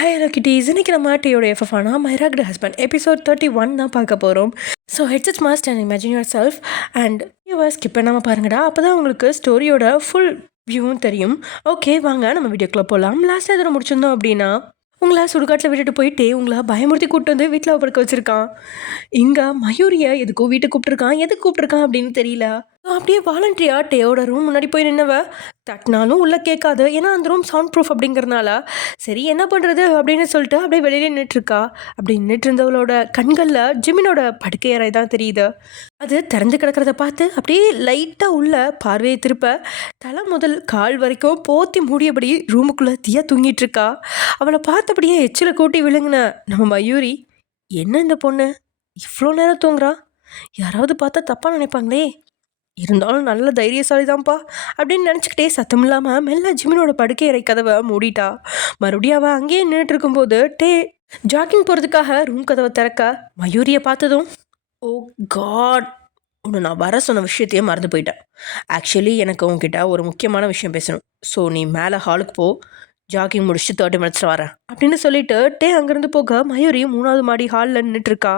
Hi kitties, இன்னைக்கு நம்ம டேயோட எஃப்எஃப்னா மை ரக்டு ஹஸ்பண்ட் எபிசோட் 31 தான் பார்க்க போகிறோம். So headsets must and imagine yourself and your skip பண்ணாமல் பாருங்கடா. அப்போ தான் உங்களுக்கு ஸ்டோரியோட ஃபுல் வியூவும் தெரியும். ஓகே, வாங்க நம்ம வீடியோக்குள்ளே போகலாம். லாஸ்ட் எதில் முடிச்சிருந்தோம் அப்படின்னா, உங்களை சுடுகாட்டில் விட்டுட்டு போயிட்டு உங்களை பயமுறுத்தி கூப்பிட்டு வந்து வீட்டில் படுக்க வச்சுருக்கான். இங்கே மயூரியை எதுக்கோ வீட்டுக்கு கூப்பிட்டுருக்கான் அப்படின்னு தெரியல. அப்படியே வாலண்டியா டேயோட ரூம் முன்னாடி போய் நின்னவ தட்டினாலும் உள்ளே கேட்காது. ஏன்னா அந்த ரூம் சவுண்ட் ப்ரூஃப் அப்படிங்கிறதுனால சரி என்ன பண்ணுறது அப்படின்னு சொல்லிட்டு அப்படியே வெளியே நின்றுட்டுருக்கா. அப்படி நின்றுட்டு இருந்தவளோட கண்களில் ஜிமினோட படுக்கை அறை தான் தெரியுது. அது திறந்து கிடக்கிறத பார்த்து அப்படியே லைட்டாக உள்ள பார்வையை திருப்ப தலை முதல் கால் வரைக்கும் போத்தி மூடியபடி ரூமுக்குள்ளே தீயா தூங்கிட்டு இருக்கா. அவளை பார்த்தபடியே எச்சில் கூட்டி விழுங்கின நம்ம மயூரி, என்ன இந்த பொண்ணு இவ்வளோ நேரம் தூங்குறா, யாராவது பார்த்தா தப்பாக நினைப்பாங்களே, இருந்தாலும் நல்ல தைரியசாலி தான்ப்பா அப்படின்னு நினச்சிக்கிட்டே சத்தம் இல்லாமல் மெல்ல ஜிமினோட படுக்கை அறை கதவை மூடிட்டா. மறுபடியும் அவள் அங்கேயே நின்றுட்டு இருக்கும்போது ஜாக்கிங் போகிறதுக்காக ரூம் கதவை திறக்க மயூரியை பார்த்ததும், ஓ காட், ஒன்று நான் வர சொன்ன விஷயத்தையே மறந்து போயிட்டேன். ஆக்சுவலி எனக்கு உங்ககிட்ட ஒரு முக்கியமான விஷயம் பேசணும். ஸோ நீ மேலே ஹாலுக்கு போ, ஜாக்கிங் முடிச்சுட்டு 30 மினிட்ஸில் வரேன் அப்படின்னு சொல்லிட்டு அங்கேருந்து போக மயூரி 3வது மாடி ஹாலில் நின்றுட்டுருக்கா.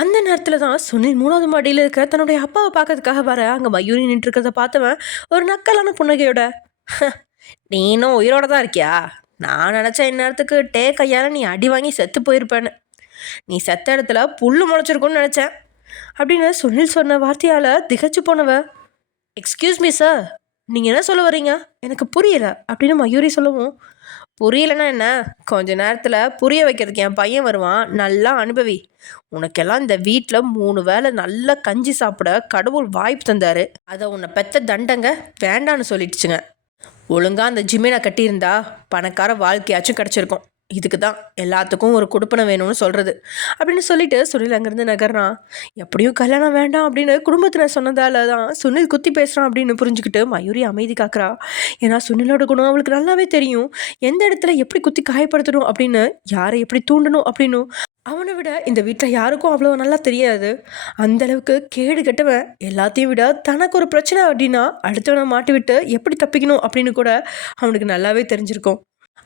அந்த நேரத்தில் தான் சுனில் 3வது மாடியில் இருக்கிற தன்னுடைய அப்பாவை பார்க்கறதுக்காக வர அங்கே மயூரி நின்றுருக்கிறத பார்த்தவன் ஒரு நக்கலான புன்னகையோட, நீனும் உயிரோட தான் இருக்கியா, நான் நினச்சேன் இந்நேரத்துக்கு கையால் நீ அடி வாங்கி செத்து போயிருப்பேன்னு, நீ செத்த இடத்துல புல்லு முளைச்சிருக்குன்னு நினச்சேன் அப்படின்னு சுனில் சொன்ன வார்த்தையால் திகச்சு போனவ, எக்ஸ்கியூஸ் மீ சார், நீங்கள் என்ன சொல்ல வரீங்க, எனக்கு புரியலை அப்படின்னு மயூரி சொல்லவும், புரியலைன்னா என்ன, கொஞ்ச நேரத்தில் புரிய வைக்கிறதுக்கு என் பையன் வருவான், நல்லா அனுபவி, உனக்கெல்லாம் இந்த வீட்டில் 3 வேளை நல்லா கஞ்சி சாப்பிட கடவுள் வாய்ப்பு தந்தார், அதை உன்னை பெத்த தண்டங்க வேண்டான்னு சொல்லிடுச்சுங்க, ஒழுங்காக அந்த ஜிமினை கட்டியிருந்தா பணக்கார வாழ்க்கையாச்சும் கிடச்சிருக்கும், இதுக்கு தான் எல்லாத்துக்கும் ஒரு கொடுப்பனை வேணும்னு சொல்கிறது அப்படின்னு சொல்லிட்டு சுனில் அங்கேருந்து நகர்றான். எப்படியும் கல்யாணம் வேண்டாம் அப்படின்னு குடும்பத்தினர் சொன்னதால தான் சுனில் குத்தி பேசுகிறான் அப்படின்னு புரிஞ்சுக்கிட்டு மயூரி அமைதி காக்குறா. ஏன்னா சுனிலோட குணம் அவளுக்கு நல்லாவே தெரியும், எந்த இடத்துல எப்படி குத்தி காயப்படுத்தணும் அப்படின்னு, யாரை எப்படி தூண்டணும் அப்படின்னு அவனை விட இந்த வீட்டில் யாருக்கும் அவ்வளோ நல்லா தெரியாது. அந்தளவுக்கு கேடு கெட்டவன், எல்லாத்தையும் விட தனக்கு ஒரு பிரச்சனை அப்படின்னா அடுத்தவனை மாட்டி விட்டு எப்படி தப்பிக்கணும் அப்படின்னு கூட அவனுக்கு நல்லாவே தெரிஞ்சிருக்கும்.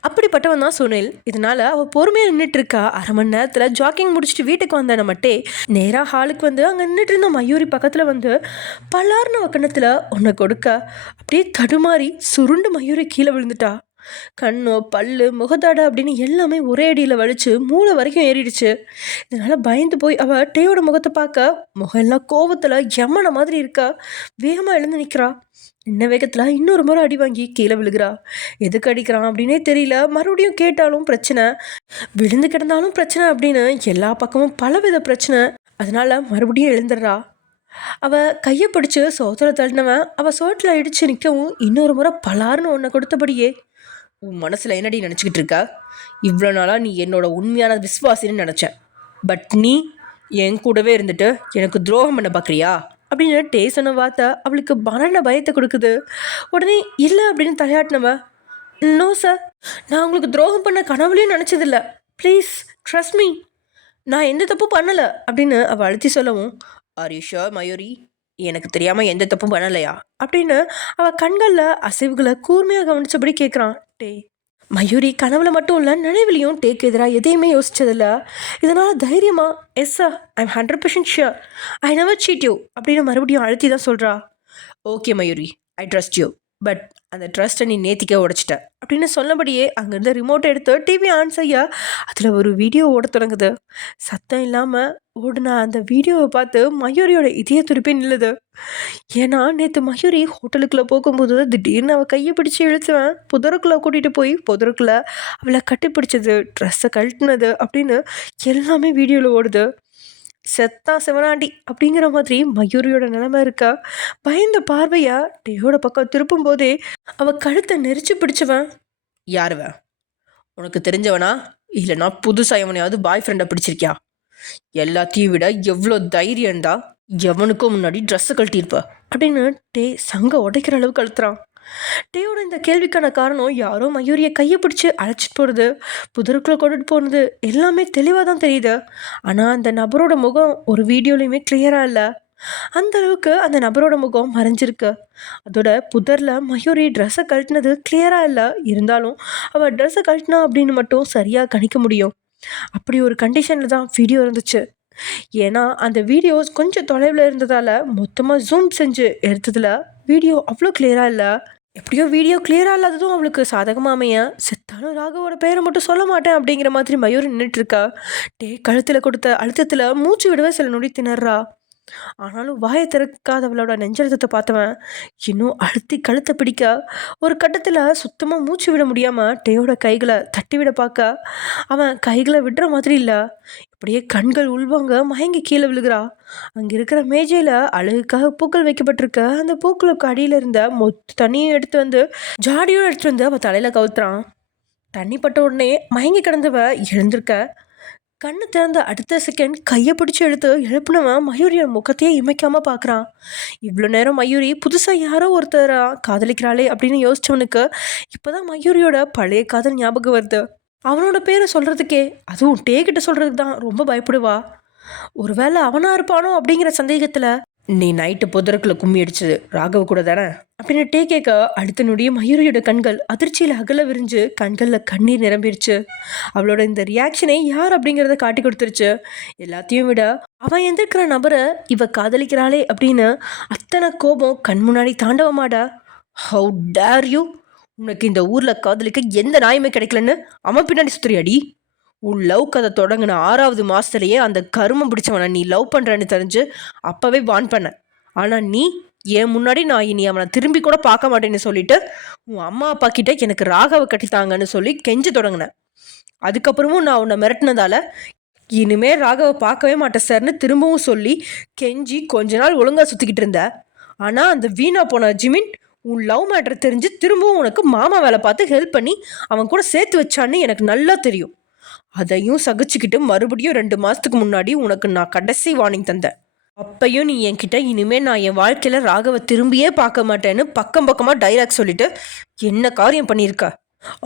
அப்படிப்பட்டவன் தான் சுனில். இதனால் அவள் பொறுமையாக நின்றுட்டுருக்கா. 1/2 மணி நேரத்தில் ஜாக்கிங் முடிச்சுட்டு வீட்டுக்கு வந்தான மட்டே நேராக ஹாலுக்கு வந்து அங்கே நின்றுட்டு இருந்த மயூரி பக்கத்தில் வந்து பல்லார்னு வக்கணத்தில் ஒன்றை கொடுக்க அப்படியே தடுமாறி சுருண்டு மயூரி கீழே விழுந்துட்டா. கண்ணோ பல்லு முகத்தாடை அப்படின்னு எல்லாமே ஒரே அடியில் வலிச்சு மூளை வரைக்கும் ஏறிடுச்சு. இதனால் பயந்து போய் அவள் டேயோட முகத்தை பார்க்க முகம் எல்லாம் கோவத்தில் யமன மாதிரி இருக்கா. வேகமாக எழுந்து நிற்கிறா. இன்ன வேகத்தில் இன்னொரு முறை அடி வாங்கி கீழே விழுகிறா. எதுக்கு அடிக்கிறான் அப்படின்னே தெரியல. மறுபடியும் கேட்டாலும் பிரச்சனை, விழுந்து கிடந்தாலும் பிரச்சனை அப்படின்னு எல்லா பக்கமும் பலவித பிரச்சனை. அதனால் மறுபடியும் எழுந்துடுறா. அவள் கையை பிடிச்சி சோத்தில் தள்ளினவன் அவள் சோட்டில் இடித்து நிற்கவும் இன்னொரு முறை பலாருன்னு ஒன்றை கொடுத்தபடியே, உன் மனசில் என்னடி நினச்சிக்கிட்டு இருக்கா, இவ்வளோ நாளாக நீ என்னோட உண்மையான விசுவாசின்னு நினச்சேன், பட் நீ என் கூடவே இருந்துட்டு எனக்கு துரோகம் பண்ண பார்க்குறியா அப்படின்னு சொன்ன வார்த்தை அவளுக்கு மரண பயத்தை கொடுக்குது. உடனே இல்லை அப்படின்னு தலையாட்டினவ, நோ சார், நான் உங்களுக்கு துரோகம் பண்ண கனவுலையும் நினச்சதில்ல, ப்ளீஸ் ட்ரஸ்ட் மீ, நான் எந்த தப்பும் பண்ணலை அப்படின்னு அவள் அழுத்தி சொல்லவும், ஆர் யூ ஷுர் மயூரி, எனக்கு தெரியாமல் எந்த தப்பும் பண்ணலையா அப்படின்னு அவள் கண்களில் அசைவுகளை கூர்மையாக கவனித்தபடி கேட்குறான் மயூரி. கனவுல மட்டும் இல்லை, நினைவுலையும் டேக்கு எதிராக எதையுமே யோசிச்சதில்ல. இதனால் தைரியமாக, yes sir, I am 100% sure, I never cheat you அப்படின்னு மறுபடியும் அழுத்தி தான் சொல்கிறா. Okay Mayuri, I trust you, but அந்த ட்ரஸ்ட்டை நீ நேத்திக்கே உடைச்சிட்ட அப்படின்னு சொன்னபடியே அங்கேருந்து ரிமோட்டை எடுத்து டிவி ஆன் செய்ய அதில் ஒரு வீடியோ ஓட தொடங்குது. சத்தம் இல்லாமல் ஓடுனா அந்த வீடியோவை பார்த்து மயூரியோட இதய துடிப்பே நில்லுது. ஏன்னா நேற்று மயூரி ஹோட்டலுக்குள்ளே போகும்போது திடீர்னு அவள் கையை பிடிச்சி இழுத்துவேன் புதருக்குள்ளே கூட்டிகிட்டு போய் புதருக்குள்ளே அவளை கட்டிப்பிடிச்சது, ட்ரெஸ்ஸை கழட்டினது அப்படின்னு எல்லாமே வீடியோவில் ஓடுது. செத்தா சிவனாண்டி அப்படிங்கிற மாதிரி மயூரியோட நிலைமை இருக்கா. பயந்த பார்வையா டேயோட பக்கம் திருப்பும் போதே அவள் கழுத்தை நெரிச்சு பிடிச்சவன், யாருவன், உனக்கு தெரிஞ்சவனா இல்லைனா புதுசாக எவனையாவது பாய் ஃப்ரெண்டை பிடிச்சிருக்கியா, எல்லாத்தையும் விட எவ்வளோ தைரியம்டா, எவனுக்கும் முன்னாடி ட்ரெஸ்ஸை கழட்டியிருப்ப அப்படின்னு சங்க உடைக்கிற அளவுக்கு அழுத்துறான். டேயோட இந்த கேள்விக்கான காரணம் யாரோ மயூரியை கையை பிடிச்சி அழைச்சிட்டு போகிறது, புதருக்குள்ளே கொண்டுட்டு போனது எல்லாமே தெளிவாக தான் தெரியுது. ஆனால் அந்த நபரோட முகம் ஒரு வீடியோலையுமே கிளியராக இல்லை. அந்த அளவுக்கு அந்த நபரோட முகம் மறைஞ்சிருக்கு. அதோட புதரில் மயூரி ட்ரெஸ்ஸை கழட்டினது கிளியராக இல்லை, இருந்தாலும் அவள் ட்ரெஸ்ஸை கழட்டினா அப்படின்னு மட்டும் சரியாக கணிக்க முடியும். அப்படி ஒரு கண்டிஷனில் தான் வீடியோ இருந்துச்சு. ஏன்னா அந்த வீடியோஸ் கொஞ்சம் தொலைவில் இருந்ததால் மொத்தமாக ஜூம் செஞ்சு எடுத்ததில் வீடியோ அவ்வளோ கிளியராக இல்லை. எப்படியோ வீடியோ கிளியராக இல்லாததும் அவளுக்கு சாதகமாக அமைய, செத்தாலும் ராகவோட பேரை மட்டும் சொல்ல மாட்டேன் அப்படிங்கிற மாதிரி மயூரி நின்றுட்டுருக்கா. கழுத்தில் கொடுத்த அழுத்தத்தில் மூச்சு விடவே சில நொடி திணறா. ஆனாலும் வாயை திறக்காதவளோட நெஞ்சழுத்தத்தை பார்த்தவன் இன்னும் அழுத்தி கழுத்தை பிடிக்க, ஒரு கட்டத்தில் சுத்தமாக மூச்சு விட முடியாமல் டேயோட கைகளை தட்டி விட பார்க்க அவன் கைகளை விடுற மாதிரி இல்லை. இப்படியே கண்கள் உள்வாங்க மயங்கி கீழே விழுகிறா. அங்கே இருக்கிற மேஜையில் அழகுக்காக பூக்கள் வைக்கப்பட்டிருக்க அந்த பூக்களுக்கு அடியில் இருந்த மொத்த தண்ணியும் எடுத்து வந்து ஜாடியோடு எடுத்துட்டு வந்து அவள் தலையில் கவுத்துறான். தண்ணி பட்ட உடனே மயங்கி கிடந்தவ எழுந்திருக்க, கண்ணு திறந்த அடுத்த செகண்ட் கையை பிடிச்சி எடுத்து எழுப்புனவன் மயூரியோட முகத்தையே இமைக்காமல் பார்க்குறான். இவ்வளோ நேரம் மயூரி புதுசாக யாரோ ஒருத்தரா காதலிக்கிறாளே அப்படின்னு யோசிச்சவனுக்கு இப்போதான் மயூரியோட பழைய காதல் ஞாபகம் வருது. அவனோட பேரை சொல்கிறதுக்கே, அதுவும் டேக்கிட்ட சொல்கிறதுக்கு தான் ரொம்ப பயப்படுவா. ஒருவேளை அவனாக இருப்பானோ அப்படிங்கிற சந்தேகத்தில், நீ நைட்டு புதருக்குள்ள கும்மி அடிச்சது ராகவ கூட தானே அப்படின்னு டே கேட்க, அடுத்த நொடிய மயூரியோட கண்கள் அதிர்ச்சியில் அகல விரிஞ்சு கண்களில் கண்ணீர் நிரம்பிருச்சு. அவளோட இந்த ரியாக்ஷனை யார் அப்படிங்கிறத காட்டி கொடுத்துருச்சு. எல்லாத்தையும் விட அவன் எந்திருக்கிற நபரை இவ காதலிக்கிறாளே அப்படின்னு அத்தனை கோபம் கண் முன்னாடி தாண்டவமாடா. How dare you! உனக்கு இந்த ஊரில் காதலிக்க எந்த நியாயமே கிடைக்கலன்னு அவன் பின்னாடி சுத்துறியாடி. உன் லவ் கதை தொடங்கின 6வது மாதத்துலேயே அந்த கருமம் பிடிச்சவனை நீ லவ் பண்ணுறன்னு தெரிஞ்சு அப்போவே வான் பண்ண. ஆனால் நீ என் முன்னாடி நான் இனி அவனை திரும்பி கூட பார்க்க மாட்டேன்னு சொல்லிட்டு உன் அம்மா அப்பா கிட்ட எனக்கு ராகவை கட்டித்தாங்கன்னு சொல்லி கெஞ்ச தொடங்கினேன். அதுக்கப்புறமும் நான் உன்னை மிரட்டினதால இனிமே ராகவை பார்க்கவே மாட்டேன் சார்னு திரும்பவும் சொல்லி கெஞ்சி கொஞ்ச நாள் ஒழுங்காக சுற்றிக்கிட்டு இருந்த. ஆனால் அந்த வீணா போன ஜிமின் உன் லவ் மேட்டர் தெரிஞ்சு திரும்பவும் உனக்கு மாமா வேலை பார்த்து ஹெல்ப் பண்ணி அவன் கூட சேர்த்து வச்சான்னு எனக்கு நல்லா தெரியும். அதையும் சகிச்சுக்கிட்டு மறுபடியும் 2 மாதத்துக்கு முன்னாடி உனக்கு நான் கடைசி வார்னிங் தந்தேன். அப்பையும் நீ என்கிட்ட இனிமேல் நான் என் வாழ்க்கையில் ராகவை திரும்பியே பார்க்க மாட்டேன்னு பக்கம் பக்கமாக டைலாக் சொல்லிட்டு என்ன காரியம் பண்ணியிருக்க.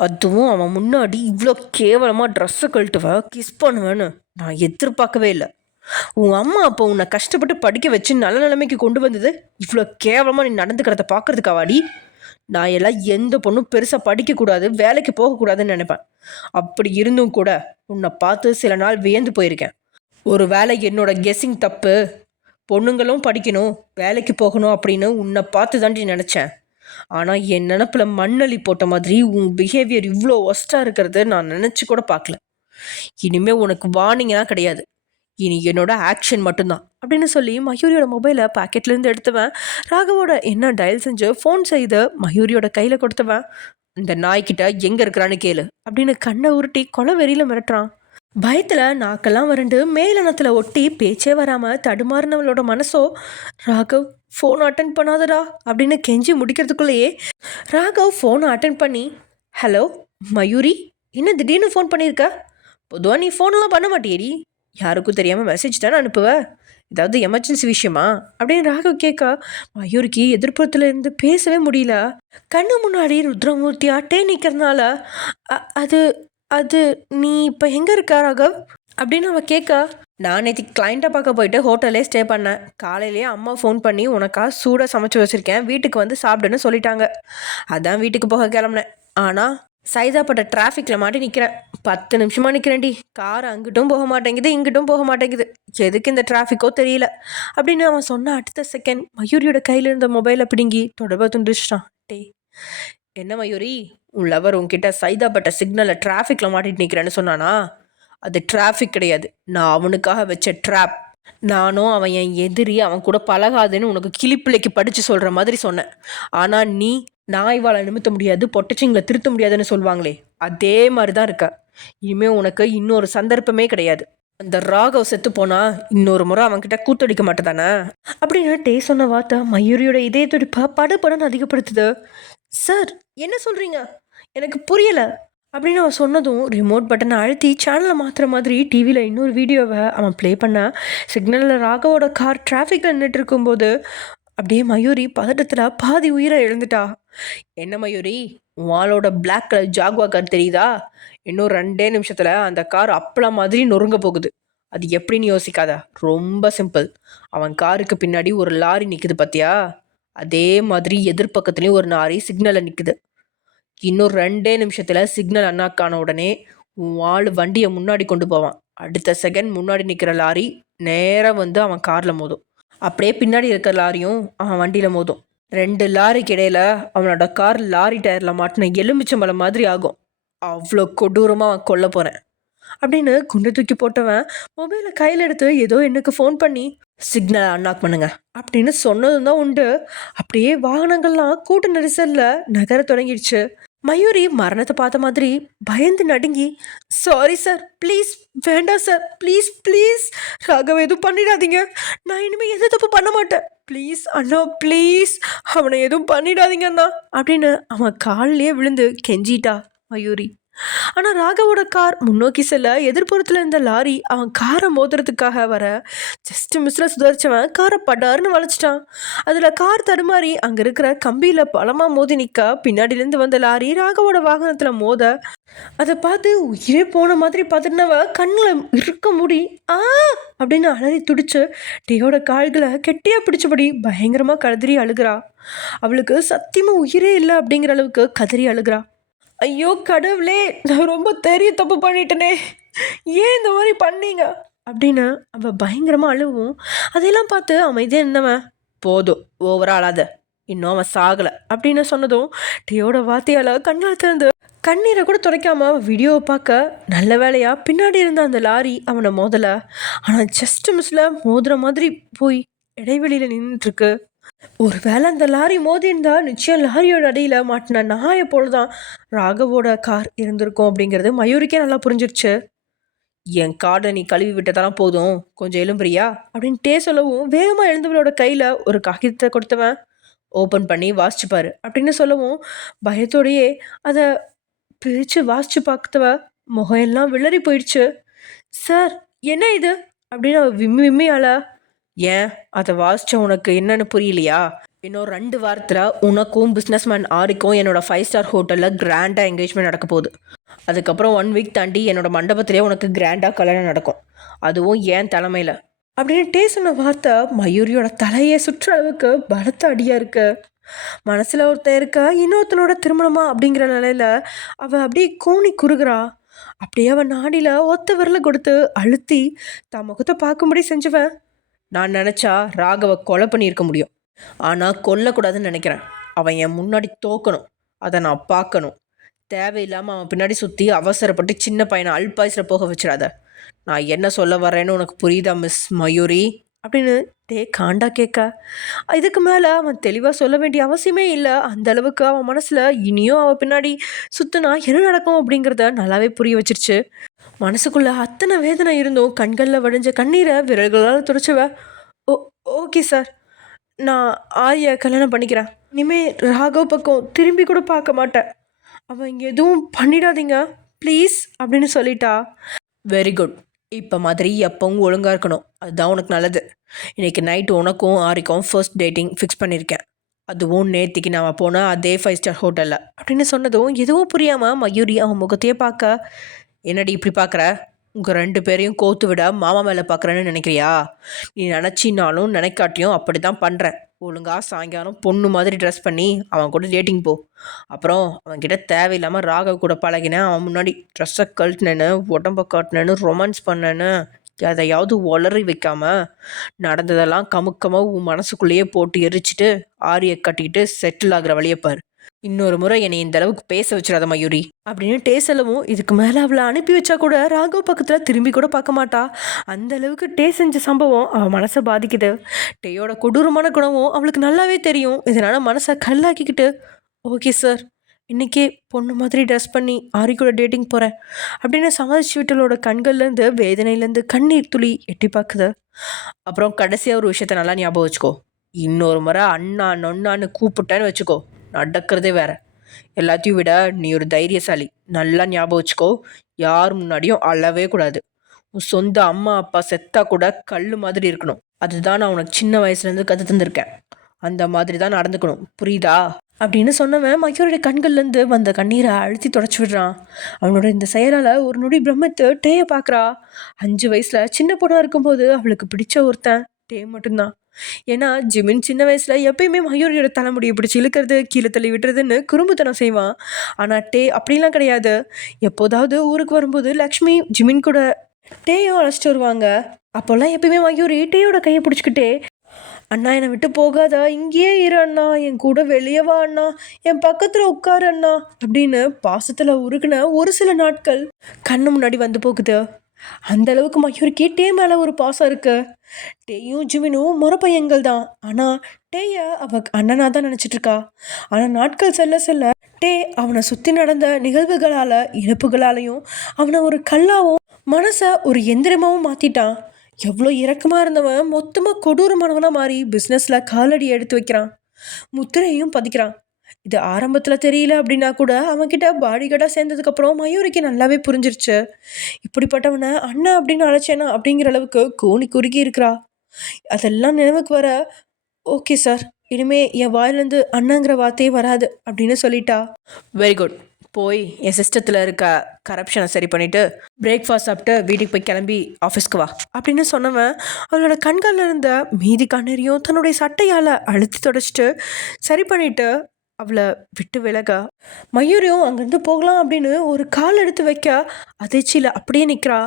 அதுவும் அவன் முன்னாடி இவ்வளோ கேவலமாக ட்ரெஸ்ஸை கழட்டுவ கிஸ் பண்ணுவேன்னு நான் எதிர்பார்க்கவே இல்லை. உன் அம்மா அப்போ உன்னை கஷ்டப்பட்டு படிக்க வச்சு நல்ல நிலைமைக்கு கொண்டு வந்தது இவ்வளோ கேவலமாக நீ நடந்துக்கிறத பார்க்கறதுக்காவாடி. நான் எல்லாம் எந்த பொண்ணும் பெருசாக படிக்கக்கூடாது, வேலைக்கு போகக்கூடாதுன்னு நினைப்பேன். அப்படி இருந்தும் கூட உன்னை பார்த்து சில நாள் வியந்து போயிருக்கேன். ஒரு வேலை என்னோட கெஸ்ஸிங் தப்பு, பொண்ணுங்களும் படிக்கணும் வேலைக்கு போகணும் அப்படின்னு உன்னை பார்த்து தாண்டி நினச்சேன். ஆனால் என் நினப்பில் மண்ணள்ளி போட்ட மாதிரி உன் பிஹேவியர் இவ்வளோ ஒஸ்ட்டாக இருக்கிறது நான் நினச்சி கூட பார்க்கல. இனிமேல் உனக்கு வார்னிங்லாம் கிடையாது, இனி என்னோட ஆக்ஷன் மட்டும்தான் அப்படின்னு சொல்லி மயூரியோட மொபைலை பாக்கெட்லேருந்து எடுத்தவன் ராகவோட என்ன டயல் செஞ்சு ஃபோன் செய்து மயூரியோட கையில் கொடுத்தவன், இந்த நாய்கிட்ட எங்கே இருக்கிறான்னு கேளு அப்படின்னு கண்ணை உருட்டி கொலை வெறியில் மிரட்டுறான். பயத்தில் நாக்கெல்லாம் வறண்டு மேலனத்தில் ஒட்டி பேச்சே வராமல் தடுமாறினவளோட மனசோ ராகவ் ஃபோன் அட்டன் பண்ணாதடா அப்படின்னு கெஞ்சி முடிக்கிறதுக்குள்ளேயே ராகவ் ஃபோனை அட்டன் பண்ணி, ஹலோ மயூரி, என்ன திடீர்னு ஃபோன் பண்ணியிருக்க? பொதுவாக நீ ஃபோன்லாம் பண்ண மாட்டியேடி, யாருக்கும் தெரியாமல் மெசேஜ் தானே அனுப்புவ, ஏதாவது எமர்ஜென்சி விஷயமா அப்படின்னு ராகவ் கேட்க மயூரிக்கு எதிர்ப்புறத்துல இருந்து பேசவே முடியல. கண்ணு முன்னாடி ருத்ரமூர்த்தி அட்டே நிற்கிறதுனால அது அது நீ இப்போ எங்கே இருக்க ராகவ் அப்படின்னு அவன் கேட்க, நான் நேற்று கிளைண்ட்டை பார்க்க போயிட்டு ஹோட்டல்லே ஸ்டே பண்ணேன். காலையிலேயே அம்மா ஃபோன் பண்ணி உனக்காக சூடாக சமைச்சு வச்சுருக்கேன், வீட்டுக்கு வந்து சாப்பிடுன்னு சொல்லிட்டாங்க. அதான் வீட்டுக்கு போக கிளம்புனேன். ஆனால் சைதாப்பட்ட டிராஃபிக்கில் மாட்டி நிற்கிறேன். 10 நிமிஷமாக நிற்கிறேன்டி. கார் அங்கிட்டும் போக மாட்டேங்குது இங்கிட்டும் போக மாட்டேங்குது, எதுக்கு இந்த டிராஃபிக்கோ தெரியல அப்படின்னு அவன் சொன்ன அடுத்த செகண்ட் மயூரியோட கையில் இருந்த மொபைலை பிடுங்கி தொடர்பாக துண்டிச்சிட்டான். என்ன மயூரி, உன் லவர் உன்கிட்ட சைதாப்பட்ட சிக்னலில் டிராஃபிக்கில் மாட்டிட்டு நிற்கிறேன்னு சொன்னானா? அது டிராஃபிக் கிடையாது, நான் அவனுக்காக வச்ச ட்ராப். நானும் அவன் என் எதிரி, அவன் கூட பழகாதுன்னு உனக்கு கிளிப்பிள்ளைக்கு படித்து சொல்கிற மாதிரி சொன்னேன். ஆனால் நீ நாய்வாலை நிமித்த முடியாது, பொட்டச்சிங்களை திருத்த முடியாதுன்னு சொல்லுவாங்களே, அதே மாதிரி தான் இருக்க. இனிமேல் உனக்கு இன்னொரு சந்தர்ப்பமே கிடையாது. அந்த ராகவ் செத்து போனா இன்னொரு முறை அவன்கிட்ட கூத்தடிக்க மாட்டேதானே அப்படின்னு சொன்ன வார்த்தை மயூரியோட இதய துடிப்பை படுபடன்னு அதிகப்படுத்துது. சார் என்ன சொல்கிறீங்க, எனக்கு புரியலை அப்படின்னு அவன் சொன்னதும் ரிமோட் பட்டனை அழுத்தி சேனலை மாற்றுற மாதிரி டிவியில் இன்னொரு வீடியோவை அவன் ப்ளே பண்ண, சிக்னலில் ராகவோட கார் டிராஃபிக்கில் நின்றுட்டு இருக்கும்போது அப்படியே மயூரி பதட்டத்தில் பாதி உயிரை எழுந்துட்டா. என்ன மயூரி, வாளோட பிளாக் கலர் ஜாகுவா கார் தெரியுதா? இன்னும் 2 நிமிஷத்தில் அந்த கார் அப்பளம் மாதிரி நொறுங்க போகுது. அது எப்படின்னு யோசிக்காத, ரொம்ப சிம்பிள். அவன் காருக்கு பின்னாடி ஒரு லாரி நிற்குது பார்த்தியா, அதே மாதிரி எதிர்பக்கத்துலேயும் ஒரு லாரி சிக்னலில் நிற்குது. இன்னும் 2 நிமிஷத்தில் சிக்னல் அன்லாக் ஆன உடனே உன் ஆள் வண்டியை முன்னாடி கொண்டு போவான். அடுத்த செகண்ட் முன்னாடி நிற்கிற லாரி நேராக வந்து அவன் காரில் மோதும். அப்படியே பின்னாடி இருக்கிற லாரியும் அவன் வண்டியில் மோதும். 2 லாரிக்கு இடையில அவனோட கார் லாரி டயரில் மாட்டின எலுமிச்சம்பழம் மாதிரி ஆகும். அவ்வளோ கொடூரமாக அவன் கொல்ல போகிறேன் அப்படின்னு குண்டை தூக்கி போட்டவன் மொபைலை கையில் எடுத்து ஏதோ எனக்கு ஃபோன் பண்ணி சிக்னலை அன்லாக் பண்ணுங்க அப்படின்னு சொன்னதும் தான் உண்டு. அப்படியே வாகனங்கள்லாம் கூட்ட நெரிசலில் நகர தொடங்கிடுச்சு. மயூரி மரணத்தை பார்த்த மாதிரி பயந்து நடுங்கி, சாரி சார், ப்ளீஸ் வேண்டாம் சார், ப்ளீஸ் ப்ளீஸ் ராகவ எதுவும் பண்ணிடாதீங்க, நான் இனிமேல் எந்த தப்பு பண்ண மாட்டேன், ப்ளீஸ் அண்ணா ப்ளீஸ் அவனை எதுவும் பண்ணிடாதீங்க அண்ணா அப்படின்னு அவன் காலிலே விழுந்து கெஞ்சிட்டா மயூரி. ஆனால் ராகவோட கார் முன்னோக்கி செல்ல எதிர்ப்புறத்தில் இருந்த லாரி அவன் காரை மோதுறதுக்காக வர ஜஸ்ட் மிஸ்ல சுதாரிச்சவன் காரை படார்னு வளைச்சிட்டான். அதில் கார் தடுமாறி அங்கே இருக்கிற கம்பியில் பலமாக மோதி நிற்க பின்னாடியிலேருந்து வந்த லாரி ராகவோட வாகனத்தில் மோத அதை பார்த்து உயிரே போன மாதிரி பதறினவ கண்ணில் இருக்க முடி ஆ அப்படின்னு அலறி துடிச்சு டேயோட கால்களை கெட்டியாக பிடிச்சபடி பயங்கரமாக கதறி அழுகிறா. அவளுக்கு சத்தியமாக உயிரே இல்லை அப்படிங்கிற அளவுக்கு கதறி அழுகிறா. ஐயோ கடவுளே, நான் ரொம்ப பெரிய தப்பு பண்ணிட்டேனே, ஏன் இந்த மாதிரி பண்ணீங்க அப்படின்னு அவள் பயங்கரமாக அழுவும். அதையெல்லாம் பார்த்து அமைதியாக இருந்தவன், போதும் ஓவராக அழாத, இன்னும் அவன் சாகலை அப்படின்னு சொன்னதும் டேயோட வார்த்தையால் கண்ணால் திறந்து கண்ணீரை கூட துடைக்காம வீடியோவை பார்க்க நல்ல வேலையாக பின்னாடி இருந்த அந்த லாரி அவனை மோதலை. ஆனால் ஜஸ்ட் மிஸ்ல மோதுற மாதிரி போய் இடைவெளியில் நின்றுட்டுருக்கு. ஒரு வேளை அந்த லாரி மோதி இருந்தா நிச்சயம் லாரியோட அடியில் மாட்டின நாயை போல தான் ராகவோட கார் இருந்திருக்கும் அப்படிங்கிறது மயூரிக்கே நல்லா புரிஞ்சிருச்சு. என் கார்டை நீ கழுவி விட்டதெல்லாம் போதும், கொஞ்சம் எழும்புறியா அப்படின்ட்டே சொல்லவும் வேகமாக எழுந்தவளோட கையில் ஒரு காகிதத்தை கொடுத்தவன், ஓப்பன் பண்ணி வாசிச்சுப்பாரு அப்படின்னு சொல்லவும் பயத்தோடையே அதை பிரித்து வாசித்து பார்த்தவ முகம் எல்லாம் விளறி போயிடுச்சு. சார் என்ன இது அப்படின்னு அவள் விம்மி விம்மி அழ. ஏன் அதை வாசிச்ச உனக்கு என்னன்னு புரியலையா? இன்னும் 2 வாரத்தில் உனக்கும் பிஸ்னஸ்மேன் ஆரிக்கும் என்னோட 5 ஸ்டார் ஹோட்டலில் கிராண்டாக என்கேஜ்மெண்ட் நடக்க போகுது. அதுக்கப்புறம் 1 வீக் தாண்டி என்னோட மண்டபத்திலே உனக்கு கிராண்டாக கல்யாணம் நடக்கும், அதுவும் ஏன் தலைமையில் அப்படின்னு சொன்ன வார்த்தை மயூரியோட தலையை சுற்ற அளவுக்கு பலத்த அடியாக இருக்கு. மனசில் ஒருத்தன் இருக்க இன்னொருத்தனோட திருமணமா அப்படிங்கிற நிலையில் அவள் அப்படியே கூனி குறுகிறா. அப்படியே அவன் நாடியில் ஒத்த விரலை கொடுத்து அழுத்தி தன் முகத்தை பார்க்கும்படி செஞ்சவன், நான் நினச்சா ராகவை கொலை பண்ணியிருக்க முடியும், ஆனால் கொல்லக்கூடாதுன்னு நினைக்கிறேன். அவன் என் முன்னாடி தோக்கணும், அதை நான் பார்க்கணும். தேவையில்லாமல் அவன் பின்னாடி சுற்றி அவசரப்பட்டு சின்ன பையனை அல்பாயுசில் போக வச்சிடாத. நான் என்ன சொல்ல வரேன்னு உனக்கு புரியுதா மிஸ் மயூரி அப்படின்னு காண்டா கேட்க. இதுக்கு மேலே அவன் தெளிவாக சொல்ல வேண்டிய அவசியமே இல்லை. அந்த அளவுக்கு அவன் மனசில் இனியும் அவன் பின்னாடி சுற்றினா என்ன நடக்கும் அப்படிங்கிறத நல்லாவே புரிய வச்சிருச்சு. மனசுக்குள்ளே அத்தனை வேதனை இருந்தும் கண்களில் வடிஞ்ச கண்ணீரை விரல்களால் துடைச்சவ, ஓகே சார், நான் ஆரியை கல்யாணம் பண்ணிக்கிறேன், இனிமேல் ராகவ் பக்கம் திரும்பி கூட பார்க்க மாட்டேன், அவன் இங்கே எதுவும் பண்ணிடாதீங்க ப்ளீஸ் அப்படின்னு சொல்லிட்டா. வெரி குட், இப்போ மாதிரி எப்பவும் ஒழுங்காக இருக்கணும், அதுதான் உனக்கு நல்லது. இன்றைக்கி நைட்டு உனக்கும் ஆரிக்கும் ஃபர்ஸ்ட் டேட்டிங் ஃபிக்ஸ் பண்ணியிருக்கேன், அதுவும் நேற்றுக்கு நான் போனேன் அதே 5 ஸ்டார் ஹோட்டலில் அப்படின்னு சொன்னதும் எதுவும் புரியாமல் மயூரி அவன் முகத்தையே பார்க்க, என்னடி இப்படி பார்க்குற, உங்கள் 2 பேரையும் கோத்து விட மாமா மேலே பார்க்குறேன்னு நினைக்கிறியா? நீ நினச்சினாலும் நினைக்காட்டியும் அப்படி தான் பண்ணுறேன். ஒழுங்காக சாயங்காலம் பொண்ணு மாதிரி ட்ரெஸ் பண்ணி அவன் கூட டேட்டிங் போ. அப்புறம் அவன்கிட்ட தேவையில்லாமல் ராகவ் கூட பழகினேன், அவன் முன்னாடி ட்ரெஸ்ஸை கழட்டினேன்னு உடம்பை காட்டினேன்னு ரொமான்ஸ் பண்ணேன்னு எதையாவது உளறி வைக்காம நடந்ததெல்லாம் கமுக்கமாக உன் மனசுக்குள்ளேயே போட்டு எரிச்சிட்டு ஆரியை கட்டிக்கிட்டு செட்டில் ஆகிற வழியை பாரு. இன்னொரு முறை என்னை இந்த அளவுக்கு பேச வச்சிடாத மயூரி அப்படின்னு டேசலவும், இதுக்கு மேலே அவளை அனுப்பி வச்சா கூட ராகவ் பக்கத்தில் திரும்பி கூட பார்க்க மாட்டா. அந்த அளவுக்கு டே செஞ்ச சம்பவம் அவள் மனசை பாதிக்குது. டேயோட கொடூரமான குணமும் அவளுக்கு நல்லாவே தெரியும். இதனால் மனசை கல்லாக்கிக்கிட்டு, ஓகே சார், இன்றைக்கே பொண்ணு மாதிரி ட்ரெஸ் பண்ணி ஆரி கூட டேட்டிங் போகிறேன் அப்படின்னு சமாளிச்சு விட்டலோட கண்கள்லேருந்து வேதனையிலேருந்து கண்ணீர் துளி எட்டி பார்க்குது. அப்புறம் கடைசியாக ஒரு விஷயத்த நல்லா ஞாபகம் வச்சுக்கோ, இன்னொரு முறை அண்ணா நொன்னான்னு கூப்பிட்டேன்னு வச்சுக்கோ, நடக்கிறதே வேற. எல்லாத்தையும் விட நீ ஒரு தைரியசாலி, நல்லா ஞாபகம் வச்சுக்கோ. யார் முன்னாடியும் அழவே கூடாது. உன் சொந்த அம்மா அப்பா செத்தா கூட கல் மாதிரி இருக்கணும். அதுதான் நான் உனக்கு சின்ன வயசுலேருந்து கற்று தந்திருக்கேன். அந்த மாதிரி தான் நடந்துக்கணும், புரியுதா? அப்படின்னு சொன்னவன் மயூரோட கண்கள்லேருந்து வந்த கண்ணீரை அழுத்தி தொடச்சி விடுறான். அவனோட இந்த செயலால் ஒரு நொடி பிரமித்து டேயை பார்க்குறா. 5 வயசில் சின்ன பொண்ணாக இருக்கும்போது அவளுக்கு பிடிச்ச ஒருத்தன் டே மட்டும்தான். ஏன்னா ஜிமின் சின்ன வயசில் எப்பயுமே மயூரியோட தலைமுடியை பிடிச்சி இழுக்கிறது, கீழே தள்ளி விட்டுறதுன்னு குறும்புத்தனம் செய்வான். ஆனால் டே அப்படிலாம் கிடையாது. எப்போதாவது ஊருக்கு வரும்போது லக்ஷ்மி ஜிமின் கூட டேயும் அழைச்சிட்டு வருவாங்க. அப்போல்லாம் எப்பயுமே மயூரி டேயோட கையை பிடிச்சிக்கிட்டே, அண்ணா என்னை விட்டு போகாத, இங்கேயே இரு அண்ணா, என் கூட வெளியே வா அண்ணா, என் பக்கத்தில் உட்காரு அண்ணா அப்படின்னு பாசத்தில் உருகுன ஒரு சில நாட்கள் கண்ணு முன்னாடி வந்து போகுது. அந்த அளவுக்கு மயூரிக்கு டே மேலே ஒரு பாசம் இருக்கு. டேயும் ஜிமினும் முறப்பையன்கள் தான். ஆனால் டேயை அவ அண்ணனாக தான் நினச்சிட்டு இருக்கா. ஆனால் நாட்கள் செல்ல செல்ல டே அவனை சுற்றி நடந்த நிகழ்வுகளால் இழப்புகளாலையும் அவனை ஒரு கல்லாவும் மனசை ஒரு எந்திரமாகவும் மாற்றிட்டான். எவ்வளோ இறக்கமாக இருந்தவன் மொத்தமாக கொடூரமானவனாக மாறி பிஸ்னஸில் காலடி எடுத்து வைக்கிறான், முத்திரையும் பதிக்கிறான். இது ஆரம்பத்தில் தெரியல அப்படின்னா கூட அவன்கிட்ட பாடிகார்டாக சேர்ந்ததுக்கப்புறம் மயூரிக்கு நல்லாவே புரிஞ்சிருச்சு. இப்படிப்பட்டவனை அண்ணன் அப்படின்னு அழைச்சேனா அப்படிங்கிற அளவுக்கு கோணி குறுகி இருக்கிறா. அதெல்லாம் நினைவுக்கு வர, ஓகே சார், இனிமே என் வாயிலேருந்து அண்ணங்கிற வார்த்தையே வராது அப்படின்னு சொல்லிட்டா. வெரி குட், போய் என் சிஸ்டத்தில் இருக்க கரப்ஷனை சரி பண்ணிவிட்டு பிரேக்ஃபாஸ்ட் சாப்பிட்டு வீட்டுக்கு போய் கிளம்பி ஆஃபீஸ்க்கு வா அப்படின்னு சொன்னவன் அவளோட கண்களில் இருந்த மீதி கண்ணீரையும் தன்னுடைய சட்டையால் அழுத்தி தொடச்சிட்டு சரி பண்ணிவிட்டு அவளை விட்டு விலக மயூரியும் அங்கேருந்து போகலாம் அப்படின்னு ஒரு கால் எடுத்து வைக்க அதிர்ச்சியில் அப்படியே நிற்கிறா.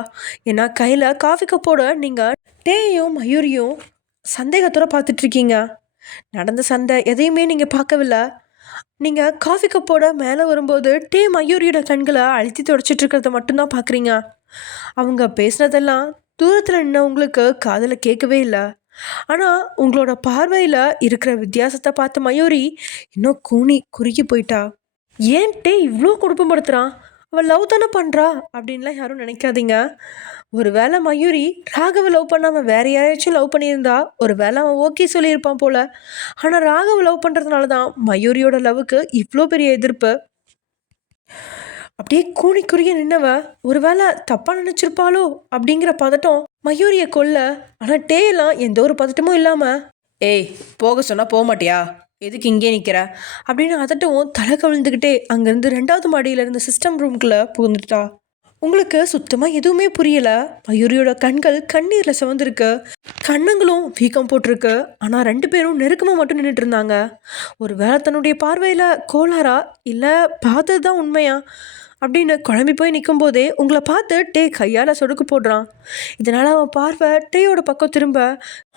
ஏன்னா கையில் காஃபி கப்போட நீங்கள் டேயும் மயூரியும் சந்தேகத்தோட பார்த்துட்ருக்கீங்க. நடந்த சண்டை எதையுமே நீங்கள் பார்க்கவில்லை. நீங்கள் காஃபி கப்போட மேலே வரும்போது டே மயூரியோட கண்களை அழுத்தி தொடச்சிட்டு இருக்கிறத மட்டும்தான் பார்க்குறீங்க. அவங்க பேசினதெல்லாம் தூரத்தில் நின்று உங்களுக்கு காதில் கேட்கவே இல்லை. ஆனால் உங்களோட பார்வையில் இருக்கிற வித்தியாசத்தை பார்த்த மயூரி இன்னும் கூனி குறுகி போயிட்டா. ஏன் டே இவ்வளோ குடும்பப்படுத்துகிறான், அவள் லவ் தானே பண்ணுறா அப்படின்லாம் யாரும் நினைக்காதீங்க. ஒரு வேளை மயூரி ராகவை லவ் பண்ணாமல் வேற யாராச்சும் லவ் பண்ணியிருந்தா ஒரு வேளை அவன் ஓகே சொல்லியிருப்பான் போல. ஆனால் ராகவை லவ் பண்ணுறதுனால தான் மயூரியோட லவ்வுக்கு இவ்வளோ பெரிய எதிர்ப்பு. அப்படியே கூனி குறுகிய நின்னவ ஒரு வேளை தப்பாக நினச்சிருப்பாளோ அப்படிங்கிற பதட்டம் மயூரியை கொல்ல. ஆனால் டேயெல்லாம் எந்த ஒரு பதட்டமும் இல்லாமல், ஏய் போக சொன்னால் போக மாட்டியா, எதுக்கு இங்கே நிற்கிற அப்படின்னு அதட்டவும் தலை கவிழ்ந்துக்கிட்டே அங்கேருந்து 2வது மாடியில் இருந்த சிஸ்டம் ரூம்குள்ளே புகுந்துட்டா. உங்களுக்கு சுத்தமாக எதுவுமே புரியலை. மயூரியோட கண்கள் கண்ணீரில் சிவந்திருக்கு, கண்ணுங்களும் வீக்கம் போட்டிருக்கு. ஆனால் 2 பேரும் நெருக்கமாக மட்டும் நின்றுட்டு இருந்தாங்க. ஒரு வேளை தன்னுடைய பார்வையில் கோளாரா இல்லை பார்த்தது தான் உண்மையா அப்படின்னு குழம்பி போய் நிற்கும் போதே உங்களை பார்த்து டே கையால் சொடுக்கு போடுறான். இதனால் அவன் பார்வை டேயோட பக்கம் திரும்ப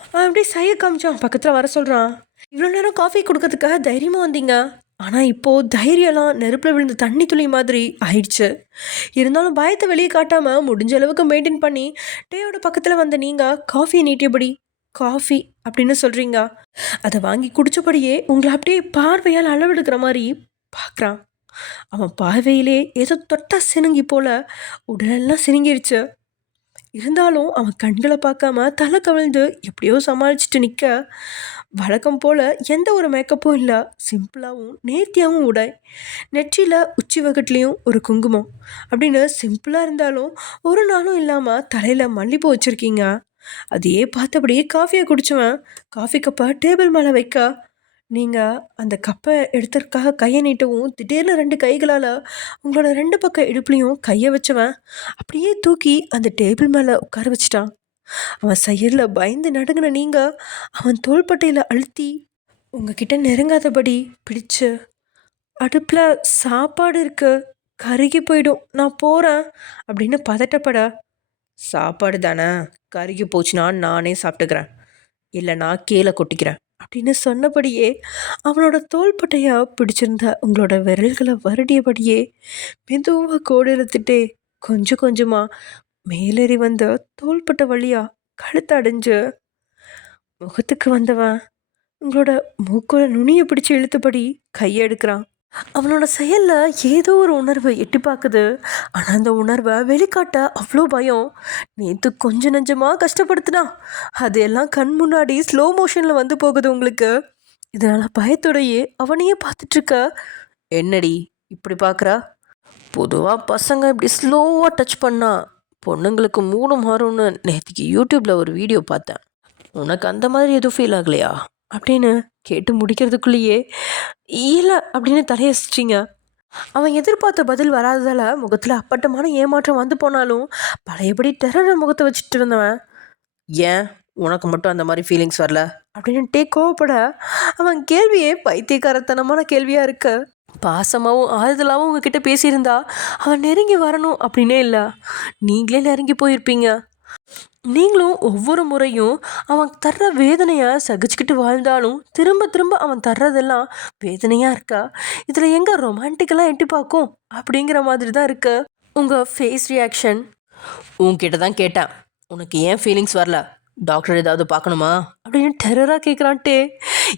அவன் அப்படியே சைய காமிச்சான் பக்கத்தில் வர சொல்கிறான். இவ்வளோ நேரம் காஃபி கொடுக்கறதுக்காக தைரியமாக வந்தீங்க, ஆனால் இப்போது தைரியம்லாம் நெருப்பில் விழுந்த தண்ணி துளி மாதிரி ஆயிடுச்சு. இருந்தாலும் பயத்தை வெளியே காட்டாமல் முடிஞ்ச அளவுக்கு மெயின்டைன் பண்ணி டேயோட பக்கத்தில் வந்த நீங்கள் காஃபியை நீட்டியபடி காஃபி அப்படின்னு சொல்கிறீங்க. அதை வாங்கி குடித்தபடியே உங்களை அப்படியே பார்வையால் அளவெடுக்கிற மாதிரி பார்க்குறான். அவன் பார்வையிலே ஏதோ தொட்டா சினுங்கி போல உடலெல்லாம் சினுங்கிடுச்சு. இருந்தாலும் அவன் கண்களை பார்க்காம தலை கவிழ்ந்து எப்படியோ சமாளிச்சுட்டு நிற்க, வழக்கம் போல் எந்த ஒரு மேக்கப்பும் இல்லை, சிம்பிளாகவும் நேர்த்தியாகவும் உடை, நெற்றியில் உச்சி வகட்லேயும் ஒரு குங்குமம் அப்படின்னு சிம்பிளாக இருந்தாலும் ஒரு நாளும் இல்லாமல் தலையில் மல்லிப்பூ வச்சுருக்கீங்க. அதையே பார்த்தபடியே காஃபியை குடிச்சுவேன் காஃபி கப்பை டேபிள் மேலே வைக்க, நீங்கள் அந்த கப்பை எடுத்ததுக்காக கையை நீட்டவும் திடீர்னு 2 கைகளால் உங்களோட 2 பக்கம் இடுப்புலையும் கையை வச்சவன் அப்படியே தூக்கி அந்த டேபிள் மேலே உட்கார வச்சிட்டான். அவன் செயலில் பயந்து நடுங்கின நீங்கள் அவன் தோள்பட்டையில் அழுத்தி உங்ககிட்ட நெருங்காதபடி பிடிச்சு, அடுப்பில் சாப்பாடு இருக்கு, கருகி போயிடும், நான் போகிறேன் அப்படின்னு பதட்டப்பட, சாப்பாடு தானே, கருகி போச்சுன்னா நானே சாப்பிட்டுக்கிறேன், இல்லை நான் கீழே கொட்டிக்கிறேன் அப்படின்னு சொன்னபடியே அவனோட தோள்பட்டையா பிடிச்சிருந்த உங்களோட விரல்களை வருடியபடியே மெதுவாக கோடு இழுத்துட்டே கொஞ்சம் கொஞ்சமாக மேலேறி வந்த தோள்பட்டை வழியா கழுத்து அடைஞ்சு முகத்துக்கு வந்தவன் உங்களோட மூக்கோட நுனியை பிடிச்சி இழுத்தபடி கையெடுக்கிறான். அவனோட செயலில் ஏதோ ஒரு உணர்வு எட்டி பார்க்குது. ஆனால் அந்த உணர்வை வெளிக்காட்ட அவ்வளோ பயம். நேற்று கொஞ்சம் நெஞ்சமாக கஷ்டப்படுத்தினா அதையெல்லாம் கண் முன்னாடி ஸ்லோ மோஷனில் வந்து போகுது உங்களுக்கு. இதனால் பயத்தோடையே அவனையே பார்த்துட்ருக்க. என்னடி இப்படி பார்க்குறா? பொதுவாக பசங்க இப்படி ஸ்லோவாக டச் பண்ணா பொண்ணுங்களுக்கு மூணு மாறும்னு நேற்றுக்கு யூடியூப்பில் ஒரு வீடியோ பார்த்தேன். உனக்கு அந்த மாதிரி எதுவும் ஃபீல் ஆகலையா அப்படின்னு கேட்டு முடிக்கிறதுக்குள்ளேயே இல்லை அப்படின்னு தலையசிச்சிங்க. அவன் எதிர்பார்த்த பதில் வராததால் முகத்தில் அப்பட்டமான ஏமாற்றம் வந்து போனாலும் பழையபடி டெரர முகத்தை வச்சுட்டு இருந்தவன், ஏன் உனக்கு மட்டும் அந்த மாதிரி ஃபீலிங்ஸ் வரல அப்படின்ட்டு கோவப்பட அவன் கேள்வியே பைத்தியக்காரத்தனமான கேள்வியாக இருக்க. பாசமாகவும் ஆறுதலாகவும் உங்ககிட்ட பேசியிருந்தா அவன் நெருங்கி வரணும் அப்படின்னே இல்லை, நீங்களே நெருங்கி போயிருப்பீங்க. நீங்களும் ஒவ்வொரு முறையும் அவன் தர்ற வேதனையை சகிச்சுக்கிட்டு வாழ்ந்தாலும் திரும்ப திரும்ப அவன் தர்றதெல்லாம் வேதனையாக இருக்கா, இதில் எங்கே ரொமான்டிக்கெல்லாம் எட்டி பார்க்கும் அப்படிங்கிற மாதிரி தான் இருக்கு உங்கள் ஃபேஸ் ரியாக்ஷன். உன்கிட்ட தான் கேட்டேன், உனக்கு ஏன் ஃபீலிங்ஸ் வரல, டாக்டர் ஏதாவது பார்க்கணுமா அப்படின்னு டெரராக கேட்குறான்ட்டே.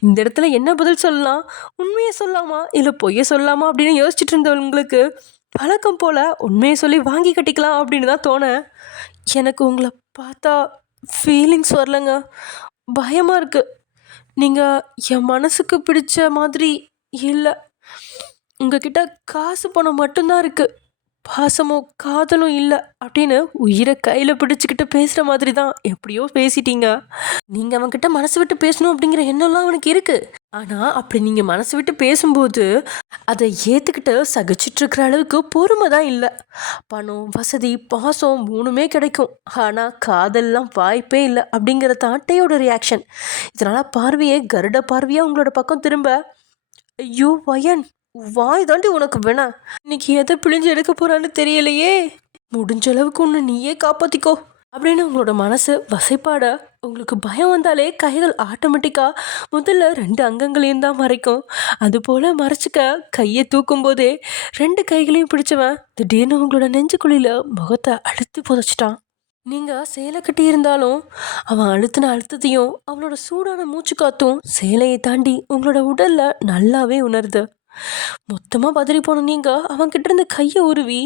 இந்த இடத்துல என்ன பதில் சொல்லலாம், உண்மையை சொல்லலாமா இல்லை பொய்யை சொல்லலாமா அப்படின்னு யோசிச்சுட்டு இருந்தவங்களுக்கு பழக்கம் போல் உண்மையை சொல்லி வாங்கி கட்டிக்கலாம் அப்படின்னு தான் தோணேன். எனக்கு உங்களை பார்த்தா ஃபீலிங்ஸ் வரலங்க, பயமாக இருக்குது. நீங்கள் என் மனசுக்கு பிடிச்ச மாதிரி இல்லை. உங்ககிட்ட காசு பணம் மட்டும்தான் இருக்குது, பாசமும் காதலும் இல்லை அப்படின்னு உயிரை கையில் பிடிச்சிக்கிட்டு பேசுகிற மாதிரி தான் எப்படியோ பேசிட்டீங்க. நீங்கள் அவன்கிட்ட மனசு விட்டு பேசணும் அப்படிங்கிற எண்ணம்லாம் அவனுக்கு இருக்குது. ஆனால் அப்படி நீங்கள் மனசு விட்டு பேசும்போது அதை ஏற்றுக்கிட்டு சகிச்சிட்ருக்கிற அளவுக்கு பொறுமை தான் இல்லை. பணம், வசதி, பாசம் மூணுமே கிடைக்கும், ஆனால் காதல்லாம் வாய்ப்பே இல்லை அப்படிங்கிற தாட்டையோட ரியாக்ஷன். இதனால் பார்வையே கருட பார்வையாக உங்களோட பக்கம் திரும்ப, ஐயோ வயன் வாய் தாண்டி உனக்கு வேணா, இன்னைக்கு எதை பிழிஞ்சு எடுக்க போறான்னு தெரியலையே, முடிஞ்ச அளவுக்கு ஒன்று நீயே காப்பாத்திக்கோ அப்படின்னு உங்களோட மனசு வசைப்பாட உங்களுக்கு பயம் வந்தாலே கைகள் ஆட்டோமேட்டிக்காக முதல்ல 2 அங்கங்களையும் தான் மறைக்கும். அதுபோல் மறைச்சிக்க கையை தூக்கும் போதே 2 கைகளையும் பிடிச்சவன் திடீர்னு உங்களோட நெஞ்சுக்குழியில் முகத்தை அழுத்தி புதைச்சிட்டான். நீங்கள் சேலை கட்டி இருந்தாலும் அவன் அழுத்தின அழுத்தத்தையும் அவனோட சூடான மூச்சு காத்தும் சேலையை தாண்டி உங்களோட உடலில் நல்லாவே உணருது. மொத்தமாக பதறி போன நீங்கள் அவன்கிட்ட இருந்து கையை உருவி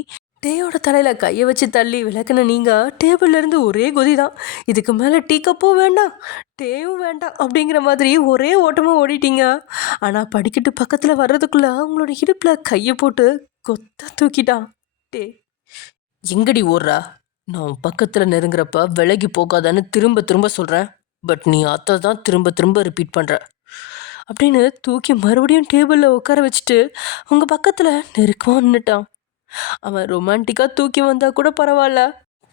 டேயோட தலையில் கையை வச்சு தள்ளி விளக்குன நீங்கள் டேபிள்லேருந்து ஒரே கொதி தான், இதுக்கு மேலே டீ கப்பும் வேண்டாம் டேயும் வேண்டாம் அப்படிங்கிற மாதிரி ஒரே ஓட்டமாக ஓடிட்டீங்க. ஆனால் படிக்கட்டு பக்கத்தில் வர்றதுக்குள்ளே உங்களோட இடுப்பில் கையை போட்டு கொத்த தூக்கிட்டான். டே எங்கடி ஓடுறா, நான் பக்கத்தில் நெருங்குறப்ப விலகி போகாதான்னு திரும்ப திரும்ப சொல்கிறேன், பட் நீ அதை தான் திரும்ப திரும்ப ரிப்பீட் பண்ணுற அப்படின்னு தூக்கி மறுபடியும் டேபிளில் உட்கார வச்சுட்டு உங்கள் பக்கத்தில் நெருக்கமாக நின்றுட்டான். அவன் ரொமான்டிக்காக தூக்கி வந்தால் கூட பரவாயில்ல,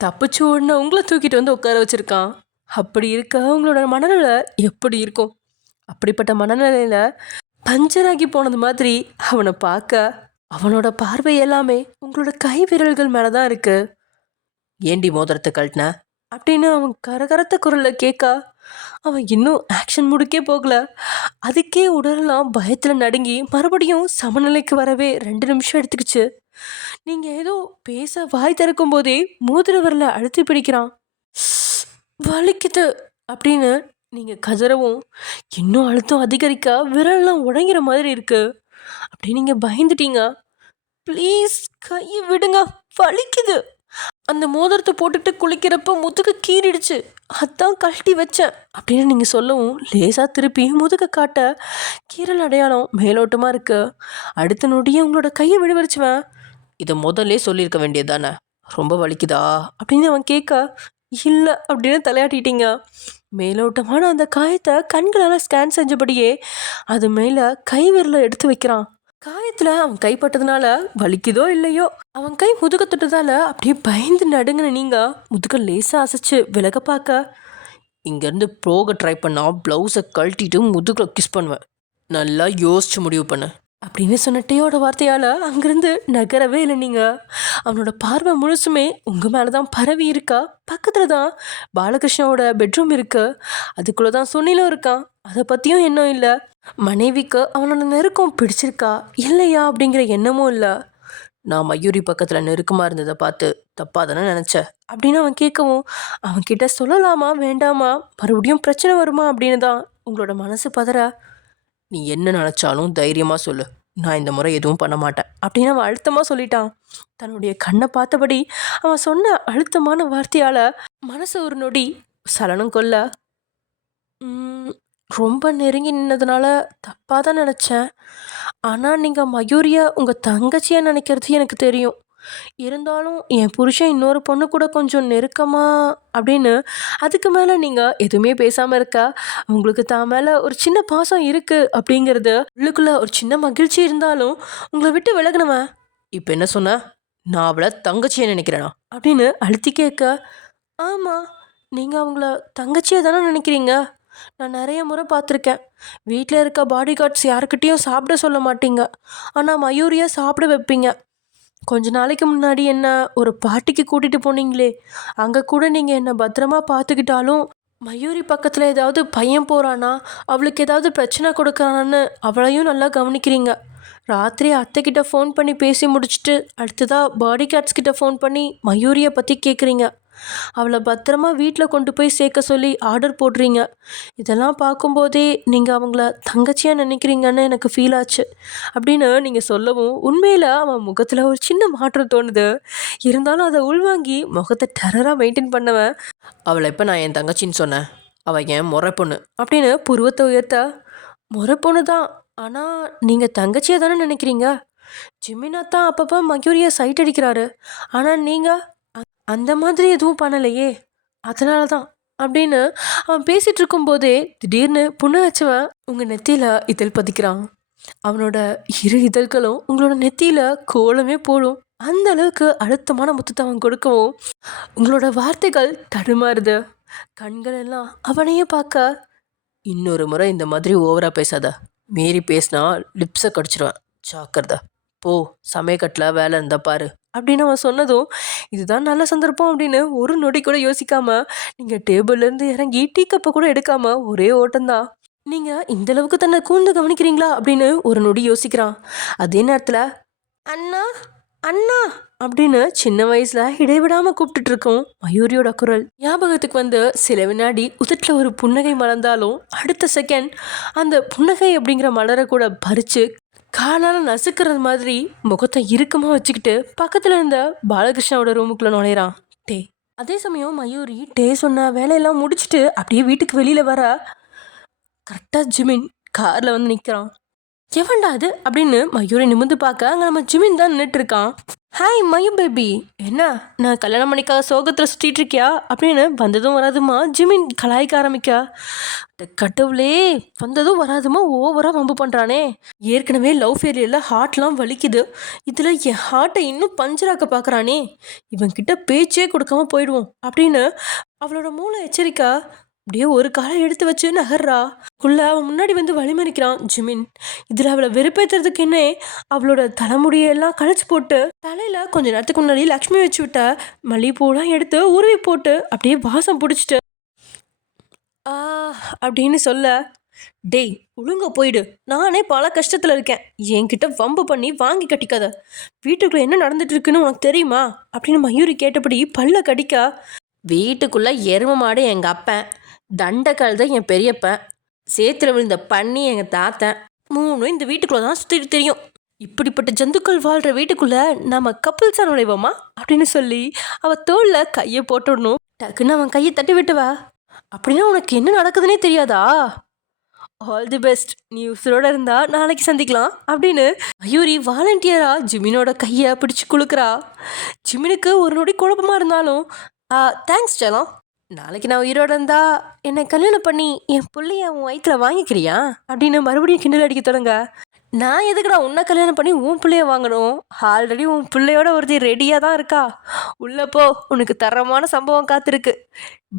தப்பிச்சு ஓடின உங்களை தூக்கிட்டு வந்து உட்கார வச்சுருக்கான். அப்படி இருக்க உங்களோட மனநிலை எப்படி இருக்கும்? அப்படிப்பட்ட மனநிலையில் பஞ்சராகி போனது மாதிரி அவனை பார்க்க அவனோட பார்வை எல்லாமே உங்களோட கை விரல்கள் மேலே தான் இருக்கு. ஏண்டி மோதிரத்தை கழட்டின அப்படின்னு அவன் கரகரத்த குரலில் கேட்க அவன் இன்னும் ஆக்ஷன் முடிக்கே போகல. அதுக்கே உடலெல்லாம் பயத்தில் நடுங்கி மறுபடியும் சமநிலைக்கு வரவே 2 நிமிஷம் எடுத்துக்கிச்சு. நீங்கள் ஏதோ பேச வாய் திறக்கும் போதே மோதிர விரல அழுத்தி பிடிக்கிறான். வலிக்குது அப்படின்னு நீங்கள் கதறவும் இன்னும் அழுத்தம் அதிகரிக்க விரல்லாம் உடைங்கிற மாதிரி இருக்கு. அப்படி நீங்கள் பயந்துட்டீங்க. ப்ளீஸ் கையை விடுங்க, வலிக்குது. அந்த மோதிரத்தை போட்டுக்கிட்டு குளிக்கிறப்ப முதுகு கீறிடுச்சு, அதான் கழட்டி வச்சேன் அப்படின்னு நீங்கள் சொல்லவும் லேசாக திருப்பி முதுக காட்ட கீரல் அடையாளம் மேலோட்டமாக இருக்கு. அடுத்த நொடியே உங்களோட கையை விடுவிச்சுவேன். இதை முதல்ல சொல்லியிருக்க வேண்டியது தானே, ரொம்ப வலிக்குதா அப்படின்னு அவன் கேட்க இல்லை அப்படின்னு தலையாட்டிட்டீங்க. மேலோட்டமான அந்த காயத்தை கண்களால் ஸ்கேன் செஞ்சபடியே அது மேலே கை விரலை எடுத்து வைக்கிறான். காயத்தில் அவன் கைப்பட்டதுனால வலிக்குதோ இல்லையோ அவன் கை முதுக தொட்டதால அப்படியே பயந்து நடுங்கின நீங்கள் முதுக லேசாக அசைச்சு விலக பார்க்க, இங்கேருந்து போக ட்ரை பண்ணால் ப்ளவுஸை கழட்டிட்டு முதுகில் கிஸ் பண்ணுவேன், நல்லா யோசிச்சு முடிவு பண்ணு அப்படின்னு சொன்ன டேயோட வார்த்தையால் அங்கேருந்து நகரவே இல்லை. நீங்கள் அவனோட பார்வை முழுசுமே உங்கள் மேலே தான் பரவி இருக்கா. பக்கத்தில் தான் பாலகிருஷ்ணாவோட பெட்ரூம் இருக்கு, அதுக்குள்ளே தான் சுனிலும் இருக்கான், அதை பற்றியும் எண்ணம் இல்லை. மனைவிக்கு அவனோட நெருக்கம் பிடிச்சிருக்கா இல்லையா அப்படிங்கிற எண்ணமும் இல்லை. நான் மயூரி பக்கத்தில் நெருக்கமாக இருந்ததை பார்த்து தப்பாக தானே நினச்சேன் அப்படின்னு அவன் கேட்கவும் அவன்கிட்ட சொல்லலாமா வேண்டாமா, மறுபடியும் பிரச்சனை வருமா அப்படின்னு தான் உங்களோட மனசு பதற. நீ என்ன நினச்சாலும் தைரியமாக சொல்லு, நான் இந்த முறை எதுவும் பண்ண மாட்டேன் அப்படின்னு அவன் அழுத்தமாக சொல்லிட்டான். தன்னுடைய கண்ணை பார்த்தபடி அவன் சொன்ன அழுத்தமான வார்த்தையால் மனசு ஒரு நொடி சலனம் கொள்ள, ரொம்ப நெருங்கி நின்னதுனால தப்பாக தான் நினச்சேன், ஆனால் நீங்கள் மயூரியை உங்கள் தங்கச்சியாக நினைக்கிறது எனக்கு தெரியும், இருந்தாலும் என் புருஷன் இன்னொரு பொண்ணு கூட கொஞ்சம் நெருக்கமா அப்படின்னு அதுக்கு மேலே நீங்கள் எதுவுமே பேசாமல் இருக்க உங்களுக்கு தான் மேலே ஒரு சின்ன பாசம் இருக்குது அப்படிங்கிறது உள்ளுக்குள்ளே ஒரு சின்ன மகிழ்ச்சி இருந்தாலும் உங்களை விட்டு விலகினவன் இப்போ என்ன சொன்ன நான் அவளை தங்கச்சியை நினைக்கிறேனா அப்படின்னு அழுத்தி கேட்க ஆமாம் நீங்கள் அவங்கள தங்கச்சியை தானே நினைக்கிறீங்க நான் நிறைய முறை பார்த்துருக்கேன் வீட்டில் இருக்க பாடி கார்ட்ஸ் யாருக்கிட்டேயும் சாப்பிட சொல்ல மாட்டீங்க ஆனால் மயூரியை சாப்பிட வைப்பீங்க கொஞ்ச நாளைக்கு முன்னாடி என்ன ஒரு பார்ட்டிக்கு கூட்டிகிட்டு போனீங்களே அங்கே கூட நீங்கள் என்னை பத்திரமா பார்த்துக்கிட்டாலும் மயூரி பக்கத்தில் ஏதாவது பையன் போகிறானா அவளுக்கு ஏதாவது பிரச்சனை கொடுக்குறான்னு அவளையும் நல்லா கவனிக்கிறீங்க ராத்திரி அத்தைக்கிட்ட ஃபோன் பண்ணி பேசி முடிச்சுட்டு அடுத்ததாக பாடி கார்ட்ஸ் கிட்ட ஃபோன் பண்ணி மயூரியை பற்றி கேட்குறீங்க அவளை பத்திரமா வீட்டில் கொண்டு போய் சேர்க்க சொல்லி ஆர்டர் போடுறீங்க இதெல்லாம் பார்க்கும்போதே நீங்கள் அவங்கள தங்கச்சியாக நினைக்கிறீங்கன்னு எனக்கு ஃபீல் ஆச்சு அப்படின்னு நீங்கள் சொல்லவும் உண்மையில் அவன் முகத்தில் ஒரு சின்ன மாற்றம் தோணுது. இருந்தாலும் அதை உள்வாங்கி முகத்தை டெரராக மெயின்டைன் பண்ணவன் அவளை இப்போ நான் என் தங்கச்சின்னு சொன்னேன், அவள் என் முறை பொண்ணு அப்படின்னு புருவத்தை உயர்த்த முறை பொண்ணு தான், ஆனால் நீங்கள் தங்கச்சியை தானே நினைக்கிறீங்க. ஜிமினா தான் அப்பப்போ மயூரியை சைட் அடிக்கிறாரு, ஆனால் நீங்கள் அந்த மாதிரி எதுவும் பண்ணலையே, அதனால தான் அப்படின்னு அவன் பேசிகிட்டு இருக்கும்போதே திடீர்னு புண்ணாச்சவன் உங்கள் நெத்தியில் இதழ் பதிக்கிறான். அவனோட இரு இதழ்களும் உங்களோட நெத்தியில் கோலமே போடும். அந்த அளவுக்கு அழுத்தமான முத்தத்தை அவன் கொடுக்கவும் உங்களோட வார்த்தைகள் தடுமாறுது. கண்கள் எல்லாம் அவனையே பார்க்க இன்னொரு முறை இந்த மாதிரி ஓவராக பேசாத, மீறி பேசினா லிப்ஸை கடிச்சிருவேன், ஜாக்கிரதை, போ சமயக்கட்டில் வேலை இருந்தா பாரு அப்படின்னு அவன் சொன்னதும் இதுதான் நல்ல சந்தர்ப்பம் அப்படின்னு ஒரு நொடி கூட யோசிக்காம நீங்கள் டேபிள்லேருந்து இறங்கி டீ கப்பை கூட எடுக்காம ஒரே ஓட்டம்தான். நீங்கள் இந்த அளவுக்கு தன்னை கூர்ந்து கவனிக்கிறீங்களா அப்படின்னு ஒரு நொடி யோசிக்கிறான். அதே நேரத்தில் அண்ணா அண்ணா அப்படின்னு சின்ன வயசுல இடைவிடாம கூப்பிட்டுட்டு இருக்கோம் மயூரியோட குரல் ஞாபகத்துக்கு வந்து சில வினாடி உதட்டில் ஒரு புன்னகை மலர்ந்தாலும் அடுத்த செகண்ட் அந்த புன்னகை அப்படிங்கிற மலரை கூட பறிச்சு காலால் நசுக்கிறது மாதிரி முகத்தை இறுக்கமாக வச்சுக்கிட்டு பக்கத்தில் இருந்த பாலகிருஷ்ணாவோட ரூமுக்குள்ளே நுழையிறான் டே. அதே சமயம் மயூரி டே சொன்ன வேலையெல்லாம் முடிச்சுட்டு அப்படியே வீட்டுக்கு வெளியில் வர கரெக்டாக ஜிமின் காரில் வந்து நிற்கிறான். எவன்டா அது அப்படின்னு மயூரி நிமிர்ந்து பார்க்க அங்கே நம்ம ஜிமின் தான் நின்றுட்டு இருக்கான். ஹாய் மயூ பேபி, என்ன நான் கல்யாணம் பண்ணிக்காக சோகத்தில் சுற்றிட்டு இருக்கியா அப்படின்னு வந்ததும் வராதுமா ஜிமின் கலாய்க்க ஆரம்பிக்கா. கடவுளே, வந்ததும் வராதுமா ஓவராக வம்பு பண்ணுறானே. ஏற்கனவே லவ் ஃபெயிலியரில் ஹார்ட்லாம் வலிக்குது, இதில் என் ஹார்ட்டை இன்னும் பஞ்சராக்க பார்க்குறானே, இவன்கிட்ட பேச்சே கொடுக்காம போயிடுவோம் அப்படின்னு அவளோட மூளை எச்சரிக்கா. அப்படியே ஒரு காலை எடுத்து வச்சு நகர்றா. அவன் முன்னாடி வந்து வழிமறிக்கிறான் ஜிமின். இதில் அவளை வெறுப்பேற்றுறதுக்கு என்ன அவளோட தலைமுடியெல்லாம் களைச்சி போட்டு தலையில் கொஞ்ச நேரத்துக்கு முன்னாடி லக்ஷ்மி வச்சு விட்ட மல்லிகைப்பூலாம் எடுத்து உருவி போட்டு அப்படியே வாசம் பிடிச்சிட்டு அப்படின்னு சொல்ல, டேய் ஒழுங்க போயிடு, நானே பல கஷ்டத்தில் இருக்கேன், என்கிட்ட வம்பு பண்ணி வாங்கி கட்டிக்காத, வீட்டுக்குள்ளே என்ன நடந்துட்டு இருக்குன்னு உனக்கு தெரியுமா அப்படின்னு மயூரி கேட்டபடி பல்ல கடிக்க. வீட்டுக்குள்ளே எரும மாடு எங்கள் அப்பன், தண்டக்கல் தான் என் பெரியப்பன், சேத்துல விழுந்த பண்ணி எங்கள் தாத்தன், மூணும் இந்த வீட்டுக்குள்ளே தான் சுற்றிட்டு தெரியும். இப்படிப்பட்ட ஜந்துக்கள் வாழ்கிற வீட்டுக்குள்ளே நம்ம கப்பிள்ஸாக நுழைவோமா அப்படின்னு சொல்லி அவள் தோளில் கையை போட்டுடணும். டக்குன்னு அவன் கையை தட்டி விட்டுவா. அப்படின்னா உனக்கு என்ன நடக்குதுன்னே தெரியாதா? ஆல் தி பெஸ்ட், நீ உசுரோட இருந்தா நாளைக்கு சந்திக்கலாம் அப்படின்னு மயூரி வாலண்டியரா ஜிமினோட கையை பிடிச்சு குளுக்குறா. ஜிமினுக்கு ஒரு நொடி குழப்பமா இருந்தாலும் தேங்க்ஸ் செல்லம், நாளைக்கு நான் உயிரோட இருந்தா என்னை கல்யாணம் பண்ணி என் பிள்ளைய உன் வயிற்றுல வாங்கிக்கிறியா அப்படின்னு மறுபடியும் கிண்டல் அடிக்க தொடங்க. நான் எதுக்குடா உன்னை கல்யாணம் பண்ணி உன் பிள்ளைய வாங்கணும், ஆல்ரெடி உன் பிள்ளையோட ஒருத்தி ரெடியாக தான் இருக்கா, உள்ளப்போ உனக்கு தரமான சம்பவம் காத்திருக்கு,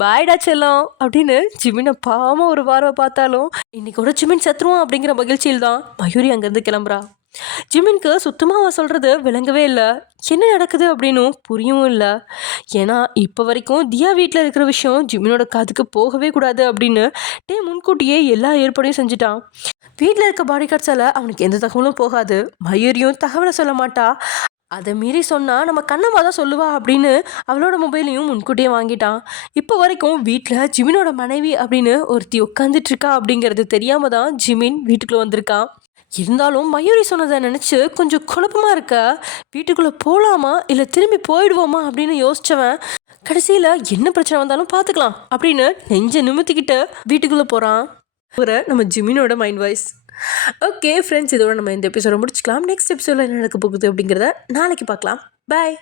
பாய்டா செல்லம் அப்படின்னு ஜிமினை பாவமாக ஒரு பார்வை பார்த்தாலும் இன்னைக்கோட ஜிமின் சத்துருவான் அப்படிங்கிற மகிழ்ச்சியில் தான் மயூரி அங்கேருந்து கிளம்புறா. ஜிமின்க்கு சுத்தமாக அவன் சொல்கிறது விளங்கவே இல்லை, என்ன நடக்குது அப்படின்னும் புரியவும் இல்லை. ஏன்னா இப்போ வரைக்கும் தியா வீட்டில் இருக்கிற விஷயம் ஜிமினோட காதுக்கு போகவே கூடாது அப்படின்னு முன்கூட்டியே எல்லா ஏற்பாடையும் செஞ்சுட்டான். வீட்டில் இருக்க பாடி கார்ட்ஸால் அவனுக்கு எந்த தகவலும் போகாது, மயூரியும் தகவலை சொல்ல மாட்டா, அதை மீறி சொன்னால் நம்ம கண்ணம்மா தான் சொல்லுவா அப்படின்னு அவளோட மொபைலையும் முன்கூட்டியே வாங்கிட்டான். இப்போ வரைக்கும் வீட்டில் ஜிமினோட மனைவி அப்படின்னு ஒருத்தி உட்காந்துட்டு இருக்கா அப்படிங்கிறது தெரியாம தான் ஜிமின் வீட்டுக்குள்ளே வந்திருக்கான். இருந்தாலும் மயூரி சொன்னதை நினச்சி கொஞ்சம் குழப்பமாக இருக்க, வீட்டுக்குள்ளே போகலாமா இல்லை திரும்பி போயிடுவோமா அப்படின்னு யோசித்தவன் கடைசியில் என்ன பிரச்சனை வந்தாலும் பார்த்துக்கலாம் அப்படின்னு நெஞ்சை நிமித்திக்கிட்டு வீட்டுக்குள்ளே போகிறான். நம்ம ஜிமினோட மைண்ட் வாய்ஸ். ஓகே ஃப்ரெண்ட்ஸ், இதோட நம்ம இந்த எபிசோட முடிச்சுக்கலாம். நெக்ஸ்ட் எபிசோடில் என்ன நடக்க போகுது அப்படிங்கிறத நாளைக்கு பார்க்கலாம். பாய்.